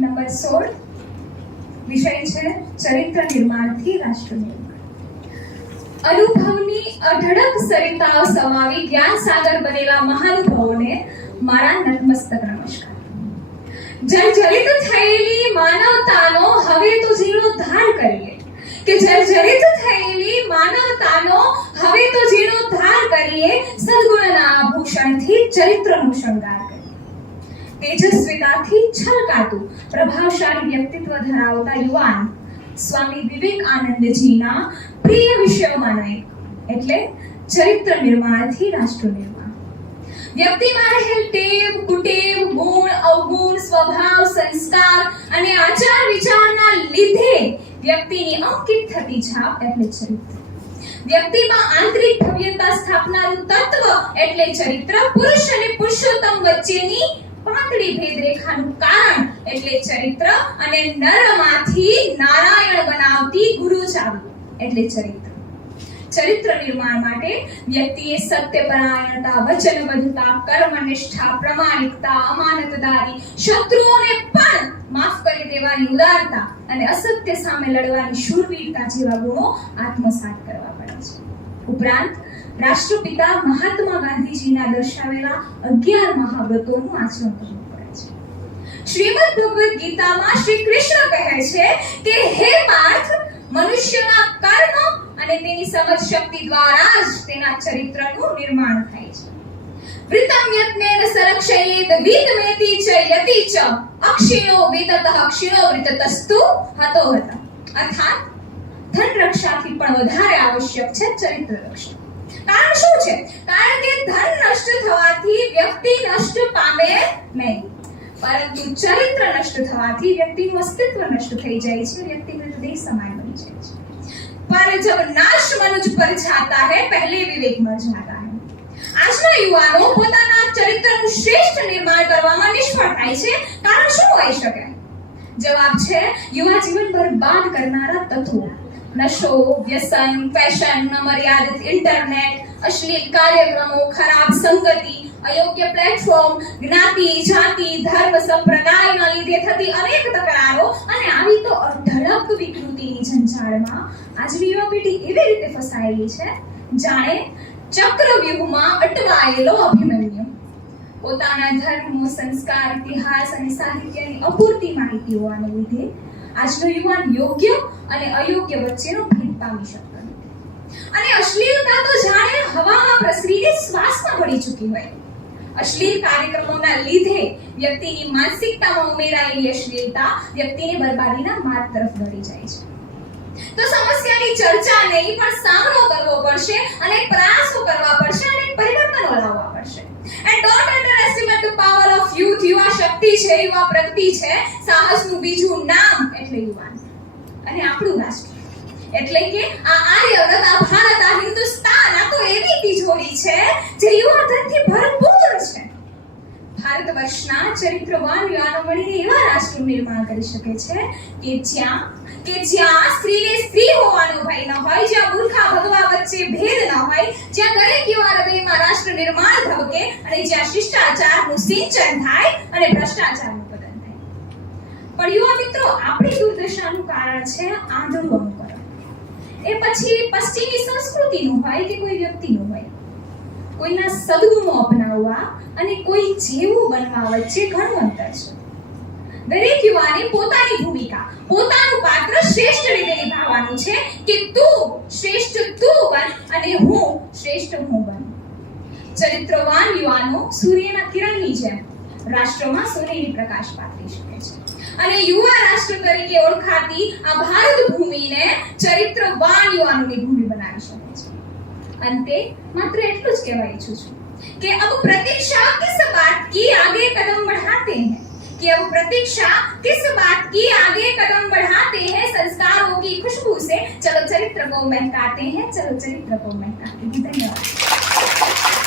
Number 16 વિષય છે ચરિત્ર નિર્માણથી રાષ્ટ્ર નિર્માણ. અનુભવની અઢળક સરિતાઓ સમાવી જ્ઞાન સાગર બનેલા મહાનુભાવોને મારા નતમસ્તક નમસ્કાર. જર્જરિત થયેલી માનવતાનો હવે તો જીર્ણોદ્ધાર કરીએ, કે જર્જરિત થયેલી માનવતાનો હવે તો જીર્ણોદ્ધાર કરીએ, સદગુણના આભૂષણથી ચરિત્રનો શૃંગાર કરીએ. તેજસ્વીતાથી છલકાતું પ્રભાવશાળી વ્યક્તિત્વ ધરાવતા યુવાન સ્વામી વિવેકાનંદજીના પ્રિય વિષયોમાંનો એક એટલે ચરિત્ર નિર્માણથી રાષ્ટ્ર નિર્માણ. વ્યક્તિમાં રહેલ ટેવ, કુટેવ, ગુણ, અવગુણ, સ્વભાવ, સંસ્કાર અને આચાર વિચારના લીધે વ્યક્તિની અંકિત થતી છાપ એટલે ચરિત્ર. વ્યક્તિમાં આંતરિક ભવ્યતા સ્થાપનારું તત્વ એટલે ચરિત્ર. પુરુષ અને પુરુષોત્તમ વચ્ચેની પાતળી ભેદરેખાનું કારણ એટલે ચરિત્ર. અને નરમાંથી નારાયણ બનાવતી ગુરુ ચાવી એટલે ચરિત્ર. ચરિત્ર નિર્માણ માટે વ્યક્તિએ સત્યપરાયણતા, વચનબદ્ધતા, કર્મનિષ્ઠા, પ્રમાણિકતા, અમાનતદારી, શત્રુઓને પણ માફ કરી દેવાની ઉદારતા અને અસત્ય સામે લડવાની શૂરવીરતા જેવા ગુણો આત્મસાત કરવા પડે છે. ઉપરાંત રાષ્ટ્રપિતા મહાત્મા ગાંધીજીના દર્શાવેલા 11 મહાવ્રતોનું આચરણ કરવું પડે છે. શ્રીમદ ભગવદ ગીતામાં શ્રી કૃષ્ણ કહે છે કે હે પાર્થ, મનુષ્યના કર્મ અને તેની સમજ શક્તિ દ્વારા જ તેના ચરિત્રનું નિર્માણ થાય છે. વૃતમ યત્નેન સરક્ષયેદ વિદમેતિ ચ યતિ ચ અક્ષિણો વિતતઃ અક્ષિણો વિતતસ્તુ હતો હત. અર્થાત ધન રક્ષાથી પણ વધારે આવશ્યક છે ચરિત્ર રક્ષા. કારણ શું છે? કારણ કે ધન નષ્ટ થવાથી વ્યક્તિ નષ્ટ પામે નહીં, પરંતુ ચરિત્ર નષ્ટ થવાથી વ્યક્તિનું અસ્તિત્વ નષ્ટ થઈ જાય છે, વ્યક્તિગત દેહ સમાય બની જાય છે. पर जब नाश मनुज पर जाता है पहले विवेक मर जाता है. આજના યુવાનો પોતાના ચરિત્રનું શ્રેષ્ઠ નિર્માણ કરવામાં નિષ્ફળ થાય છે. કારણ શું હોઈ શકે? જવાબ છે યુવા જીવન બરબાદ કરનારા તત્વો. નશો, વ્યસન, ફેશન, અમર્યાદિત ઇન્ટરનેટ, અશ્લીલ કાર્યક્રમો, ખરાબ સંગતિ, અયોગ્ય પ્લેટફોર્મ, જ્ઞાતિ, જાતિ, ધર્મ, સંપ્રદાયના લીધે થતી અનેક તકરારો અને આવી તો અઢળક વિકૃતિની ઝંઝાળમાં આજની યુવા પેઢી એવી રીતે ફસાયેલી છે જાણે ચક્રવ્યૂહમાં અટવાયેલો અભિમન્યુ. પોતાના ધર્મ, સંસ્કાર, ઇતિહાસ અને સાહિત્યની અપૂરતી માહિતી હોવાને લીધે આજનો યુવાન યોગ્ય અને અયોગ્ય વચ્ચેનો ભેદ પામી શકતો નથી. અને અશ્લીલતા તો જાણે હવામાં પ્રસરીને શ્વાસમાં ભળી ચૂકી હોય. અશ્લીલ કાર્યક્રમોના લીધે વ્યક્તિની માનસિકતામાં ઉમેરાયેલી અશ્લીલતા વ્યક્તિને બરબાદીના માર્ગ તરફ દોરી જાય છે. તો સમસ્યાની ચર્ચા નહીં પણ સામનો કરવો પડશે અને પ્રયાસો કરવા પડશે અને પરિવર્તનો લાવવા પડશે. And don't underestimate the power of youth. યુવા શક્તિ છે, યુવા પ્રગતિ છે. સાહસનું બીજું નામ એટલે યુવાન. અને આપણું રાષ્ટ્ર એટલે કે આ આર્યવ્રત, આ ભારત, આ હિન્દુસ્તાન, આ તો એવી તિજોરી છે જે યુવાધનથી ભરપૂર છે. ભારત વર્ષના ચરિત્રવાન યુવાનો મળીને એવા રાષ્ટ્ર નિર્માણ કરી શકે છે કે જ્યાં સ્ત્રીને સ્ત્રી હોવાનો ભય ન હોય, જ્યાં મૂર્ખા ભગવા વચ્ચે ભેદ ન હોય, જ્યાં દરેક યુવા હૃદયમાં રાષ્ટ્ર નિર્માણ ધબકે અને જ્યાં શિષ્ટાચારનું સિંચન થાય અને ભ્રષ્ટાચારનું પતન થાય. પણ યુવા મિત્રો, આપણી દુર્દશાનું કારણ છે આંધળું અનુકરણ. એ પછી પશ્ચિમી સંસ્કૃતિનું હોય કે કોઈ વ્યક્તિનું હોય. કોઈના સદગુણો અપનાવવા અને કોઈ જેવું બનવા વચ્ચે ઘણું અંતર છે. દરેક યુવાને પોતાની ભૂમિકા, પોતાનું પાત્ર શ્રેષ્ઠ રીતે નિભાવવાનું છે કે તું શ્રેષ્ઠ તું બન અને હું શ્રેષ્ઠ હું બન. ચરિત્રવાન યુવાનો સૂર્યના કિરણની જેમ રાષ્ટ્રમાં સોનેરી પ્રકાશ પાથરી શકે છે. અને યુવા રાષ્ટ્ર તરીકે ઓળખાતી આ ભારત ભૂમિને ચરિત્રવાન યુવાનોની ભૂમિ બનાવી શકે છે. અંતે માત્ર એટલું જ કહેવા ઈચ્છું છું કે अब प्रतीक्षा किस बात की आगे कदम बढ़ाते हैं संस्कारों की खुशबू से चलो चरित्र को महकाते हैं. धन्यवाद.